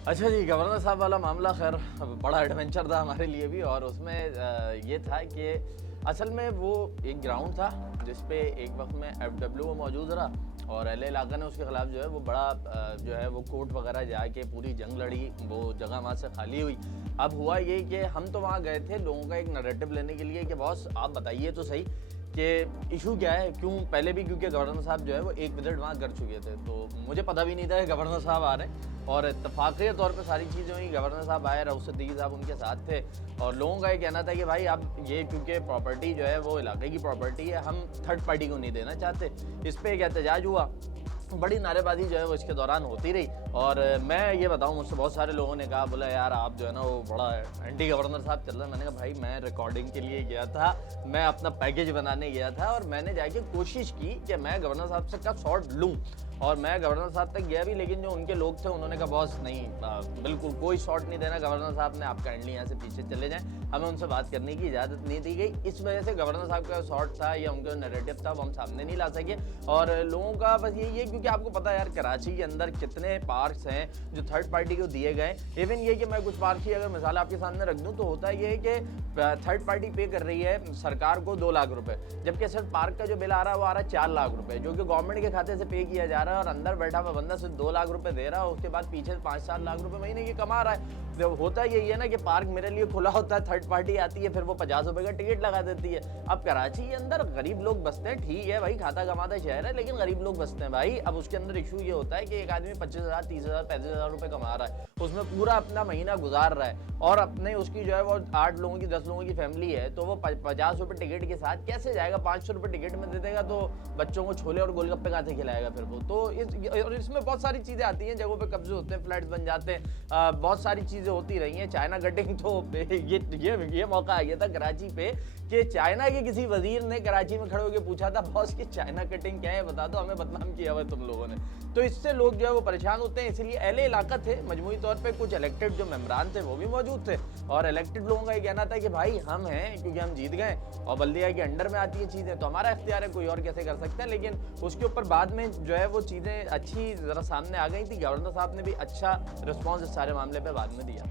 अच्छा जी, गवर्नर साहब वाला मामला खैर बड़ा एडवेंचर था हमारे लिए भी। और उसमें ये था कि असल में वो एक ग्राउंड था जिस पे एक वक्त में एफडब्ल्यू मौजूद रहा और एल इलाका ने उसके ख़िलाफ़ जो है वो बड़ा जो है वो कोर्ट वगैरह जाके पूरी जंग लड़ी, वो जगह वहाँ से खाली हुई। अब हुआ ये कि हम तो वहाँ गए थे लोगों का एक नैरेटिव लेने के लिए कि बॉस आप बताइए तो सही कि इशू क्या है, क्यों पहले भी, क्योंकि गवर्नर साहब जो है वो एक विजिट वहाँ कर चुके थे, तो मुझे पता भी नहीं था कि गवर्नर साहब आ रहे हैं। और इत्तफाक़ी तौर पे सारी चीज़ें हुई, गवर्नर साहब आए, रऊफ़ सिद्दीकी साहब उनके साथ थे। और लोगों का ये कहना था कि भाई अब ये क्योंकि प्रॉपर्टी जो है वो इलाके की प्रॉपर्टी है, हम थर्ड पार्टी को नहीं देना चाहते। इस पर एक एहतजाज हुआ, बड़ी नारेबाजी जो है वो इसके दौरान होती रही। और मैं ये बताऊं, मुझसे बहुत सारे लोगों ने कहा, बोला यार आप जो है ना वो बड़ा एंटी गवर्नर साहब चल रहा है। मैंने कहा भाई मैं रिकॉर्डिंग के लिए गया था, मैं अपना पैकेज बनाने गया था और मैंने जाके कोशिश की कि मैं गवर्नर साहब से का शॉट लूँ। और मैं गवर्नर साहब तक गया भी, लेकिन जो उनके लोग थे उन्होंने कहा बॉस नहीं, बिल्कुल कोई शॉट नहीं देना गवर्नर साहब ने, आप काइंडली यहाँ से पीछे चले जाएं, हमें उनसे बात करने की इजाज़त नहीं दी गई। इस वजह से गवर्नर साहब का शॉट था या उनका नैरेटिव था वो हम सामने नहीं ला सके। और लोगों का बस यही है, क्योंकि आपको पता है यार कराची के अंदर कितने पार्क्स हैं जो थर्ड पार्टी को दिए गए। इवन ये कि मैं कुछ पार्क की अगर मिसाल आपके सामने रख दूँ तो होता ये है कि थर्ड पार्टी पे कर रही है सरकार को 2 लाख रुपए, जबकि सिर्फ पार्क का जो बिल आ रहा है वो आ रहा है 4 लाख रुपए, जो कि गवर्नमेंट के खाते से पे किया जा रहा है। और अंदर बैठा हुआ बंदा सिर्फ 2 लाख रुपए दे रहा है, उसके बाद पीछे 5-7 लाख रुपए महीने की कमा रहा है। तो होता यही है ना कि पार्क मेरे लिए खुला होता है, थर्ड पार्टी आती है, फिर वो 50 रुपए का टिकट लगा देती है। अब कराची के अंदर गरीब लोग बसते हैं, ठीक है भाई, खाता कमाता शहर है, लेकिन गरीब लोग बसते हैं भाई। अब उसके अंदर इशू ये होता है कि एक आदमी 25,000, 30,000, 35,000 रुपए कमा रहा है, उसमें पूरा अपना महीना गुजार रहा है, और अपने उसकी जो है वो 8 लोगों की 10 लोगों की फैमिली है, तो वो 50 रुपए टिकट के साथ कैसे जाएगा? 500 रुपए टिकट में दे देगा तो बच्चों को छोले और गोलगप्पे कहाँ से खिलाएगा फिर वो? तो इसमें बहुत सारी चीज़ें आती हैं, जगहों पे कब्जे होते हैं, फ्लैट्स बन जाते हैं, बहुत सारी चीज़ें होती रही हैं। चाइना कटिंग तो ये मौका आ गया था कराची पे कि चाइना के किसी वजीर ने कराची में खड़े होकर पूछा था बॉस की चाइना कटिंग क्या है, बता दो, हमें बदनाम किया हुआ तुम लोगों ने। तो इससे लोग जो है वो परेशान होते हैं। इसलिए अहले इलाका थे, मजमूई तौर पे कुछ इलेक्टेड जो मेंबरान थे वो भी मौजूद थे, और इलेक्टेड लोगों का ये कहना था कि भाई हम हैं क्योंकि हम जीत गए और बल्दिया के अंडर में आती है चीज़ें, तो हमारा इख्तियार है, कोई और कैसे कर सकते हैं। लेकिन उसके ऊपर बाद में जो है वो चीज़ें अच्छी ज़रा सामने आ गई थी। गवर्नर साहब ने भी अच्छा रिस्पॉन्स इस सारे मामले पर बाद में दिया।